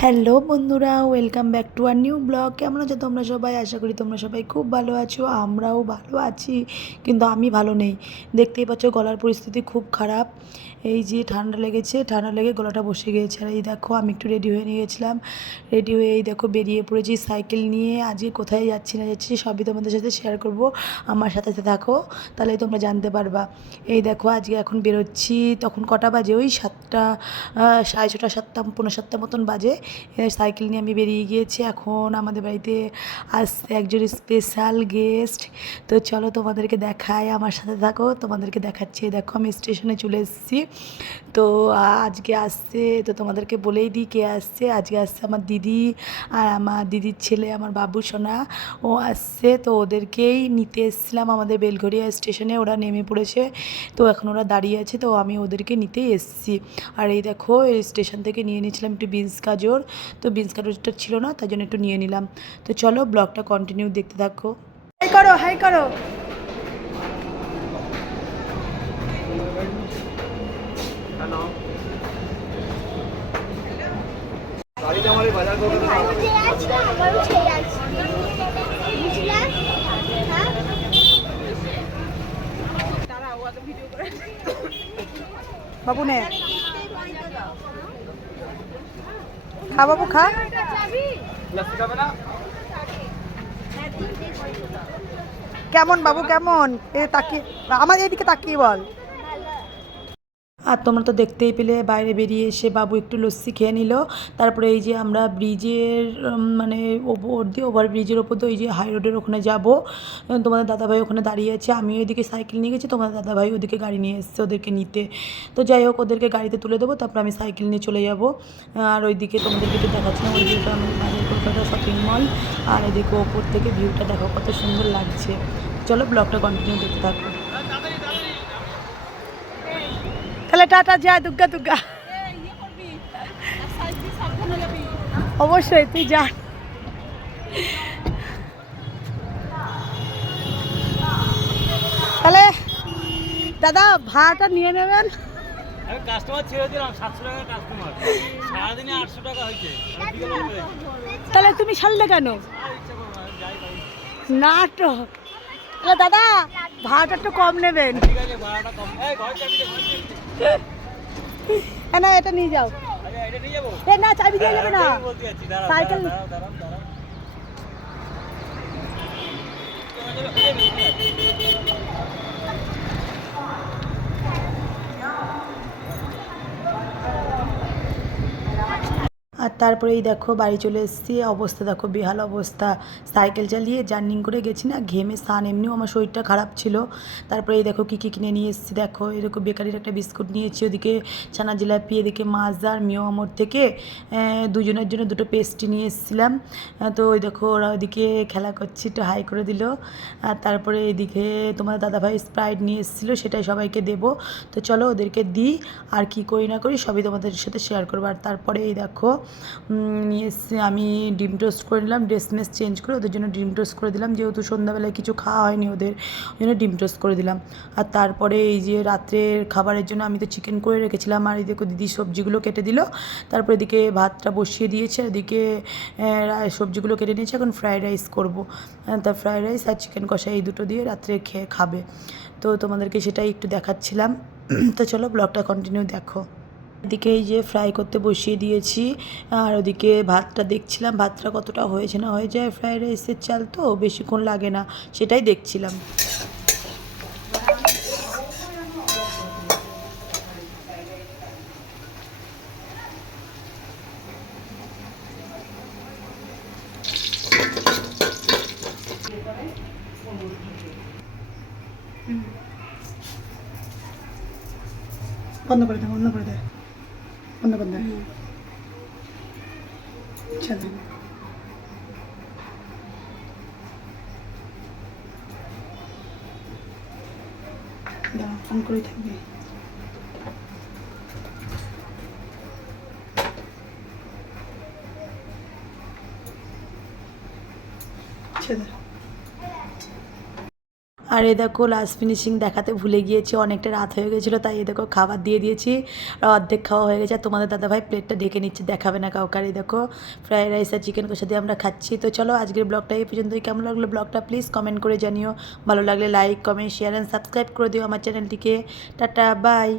Hello বন্ধুরা, welcome back to our new blog. কেমন আছো তোমরা সবাই? আশা করি তোমরা সবাই খুব ভালো আছো। আমরাও ভালো আছি, কিন্তু আমি ভালো নেই। দেখতেই পাচ্ছ গলার পরিস্থিতি খুব খারাপ। এই যে ঠান্ডা লেগেছে, ঠান্ডা লেগে গলাটা বসে গিয়েছে। আর এই দেখো আমি একটু রেডি হয়ে নিয়েছিলাম, রেডি হয়ে এই দেখো বেরিয়ে পড়েছি সাইকেল নিয়ে। আজকে কোথায় যাচ্ছি না যাচ্ছি সবই তোমাদের সাথে শেয়ার করব। আমার সাথে সাথে থাকো, তাহলেই তোমরা জানতে পারবা। এই দেখো আজকে এখন বেরোচ্ছি। তখন কটা বাজে? ওই 7টা, 6:30, 7টা, 7:45 মতন বাজে। সাইকেল নিয়ে আমি বেরিয়ে গিয়েছি। এখন আমাদের বাড়িতে আসছে একজন স্পেশাল গেস্ট। তো চলো তোমাদেরকে দেখাই, আমার সাথে থাকো, তোমাদেরকে দেখাচ্ছি। দেখো আমি স্টেশনে চলে এসেছি। তো আজকে আসছে, তো তোমাদেরকে বলেই দিই কে আসছে। আজকে আসছে আমার দিদি আর আমার দিদির ছেলে, আমার বাবু সোনা, ও আসছে। তো ওদেরকেই নিতে এসেছিলাম আমাদের বেলঘরিয়া স্টেশনে। ওরা নেমে পড়েছে, তো এখন ওরা দাঁড়িয়ে আছে, তো আমি ওদেরকে নিতেই এসেছি। আর এই দেখো এই স্টেশন থেকে নিয়ে নিয়েছিলাম একটু বিনস গাজর। তো বিনস গাজরটা ছিল না, তাই জন্য একটু নিয়ে নিলাম। তো চলো ব্লগটা কন্টিনিউ দেখতে থাকো। হাই করো, হাই করো। হ্যালো, গাড়িটা আমারে বাজার করে দাও। উঠে আছে আবার উঠে আছে বুঝলাম। হ্যাঁ বাবু নে, খা বাবু খা। লস্যি খাবে না? কেমন বাবু কেমন? এ তাকিয়ে, আমার এদিকে তাকিয়ে বল। আর তোমরা তো দেখতেই পেলে বাইরে বেরিয়ে এসে বাবু একটু লস্যি খেয়ে নিল। তারপরে এই যে আমরা ব্রিজের মানে ওপর দিয়ে, ওভার ব্রিজের ওপর দিয়ে, ওই যে হাই রোডের ওখানে যাব। তোমাদের দাদাভাই ওখানে দাঁড়িয়ে আছে, আমিও এদিকে সাইকেল নিয়ে গেছি, তোমাদের দাদাভাই ওদিকে গাড়ি নিয়ে এসছে ওদেরকে নিতে। তো যাই হোক, ওদেরকে গাড়িতে তুলে দেবো, তারপর আমি সাইকেল নিয়ে চলে যাব। আর ওইদিকে তোমাদেরকে একটু দেখাচ্ছিলাম, ওই ভিউটা আমাদের বাজার কলকাতা শপিং মল। আর এদিকে ওপর থেকে ভিউটা দেখো কত সুন্দর লাগছে। চলো ব্লগটা কন্টিনিউ দেখতে থাকো। তাহলে টাটা, যায় দুর্গা দুর্গা। অবশ্যই তুই যা। তাহলে দাদা ভাড়াটা নিয়ে নেবেন। আমি কাস্টমার ছেড়ে দিলাম, 700 টাকা কাস্টমার, সারাদিনে 800 টাকা হয়েছে। আমি বিকেলে বলে তাহলে তুমি ছাড়লে কেন? ইচ্ছা করবো আমি যাই ভাই। না তো, তাহলে দাদা ভাড়াটা একটু কম নেবেন। ঠিক আছে, ভাড়াটা কম। এই ঘর চাবি দে, ঘর চাবি দে। না এটা নিয়ে যাও। আরে এটা নিয়ে যাবো? এ না, চাবি দিয়ে যাবে না। আমি বলতে যাচ্ছি, দাঁড়াও সাইকেল দাঁড়াও দাঁড়াও দাঁড়াও। আর তারপরেই দেখো বাড়ি চলে এসেছি। অবস্থা দেখো, বেহাল অবস্থা। সাইকেল চালিয়ে জার্নিং করে গেছি না, ঘেমে স্নান, এমনিও আমার শরীরটা খারাপ ছিল। তারপরে এই দেখো কী কী কিনে নিয়ে এসেছি। দেখো এরকম বেকারির একটা বিস্কুট নিয়েছি, ওদিকে ছানা জিলাপি, এদিকে মাজার মিও আমর থেকে দুজনের জন্য দুটো পেস্ট্রি নিয়ে এসেছিলাম। তো ওই দেখো ওরা ওইদিকে খেলা করছে, একটু হাই করে দিল। আর তারপরে এদিকে তোমার দাদাভাই স্প্রাইট নিয়ে এসেছিলো, সেটাই সবাইকে দেবো। তো চলো ওদেরকে দিই, আর কি করি না করি সবই তোমাদের সাথে শেয়ার করবো। আর তারপরে এই দেখো নিয়ে এসে আমি ডিম টোস্ট করে নিলাম, ড্রেস মেস চেঞ্জ করে ওদের জন্য ডিম টোস্ট করে দিলাম, যেহেতু সন্ধ্যাবেলায় কিছু খাওয়া হয়নি ওদের, ওই জন্য ডিম টোস্ট করে দিলাম। আর তারপরে এই যে রাত্রের খাবারের জন্য আমি তো চিকেন করে রেখেছিলাম, আর এদিকে দিদি সবজিগুলো কেটে দিল। তারপর এদিকে ভাতটা বসিয়ে দিয়েছে, এদিকে সবজিগুলো কেটে নিয়েছে, এখন ফ্রায়েড রাইস করবো। তা ফ্রায়েড রাইস আর চিকেন কষা এই দুটো দিয়ে রাত্রে খেয়ে খাবে। তো তোমাদেরকে সেটাই একটু দেখাচ্ছিলাম। তো চলো ব্লগটা কন্টিনিউ দেখো। এদিকে এই যে ফ্রাই করতে বসিয়ে দিয়েছি, আর ওদিকে ভাতটা দেখছিলাম, ভাতটা কতটা হয়েছে না হয়ে যায়, ফ্রাইড রাইসের চাল তো বেশিক্ষণ লাগে না, সেটাই দেখছিলাম। বন্ধ করে দে, বন্ধ করে দে, বন্ধ করে দে। চলো দাঁড়া, ফোন করেই থাকবে। আর এই দেখো লাস্ট ফিনিশিং দেখাতে ভুলে গিয়েছি, অনেকটা রাত হয়ে গেছিলো, তাই এই দেখো খাবার দিয়ে দিয়েছি আর অর্ধেক খাওয়া হয়ে গেছে। আর তোমাদের দাদাভাই প্লেটটা ঢেকে নিচ্ছে, দেখাবে না কাউকে। আর এই দেখো ফ্রাইড রাইস আর চিকেন কষা দিয়ে আমরা খাচ্ছি। তো চলো আজকের ব্লগটা এই পর্যন্তই। কেমন লাগলো ব্লগটা প্লিজ কমেন্ট করে জানিও, ভালো লাগলে like comment share and subscribe করে দিও আমার চ্যানেলটিকে। Tata bye.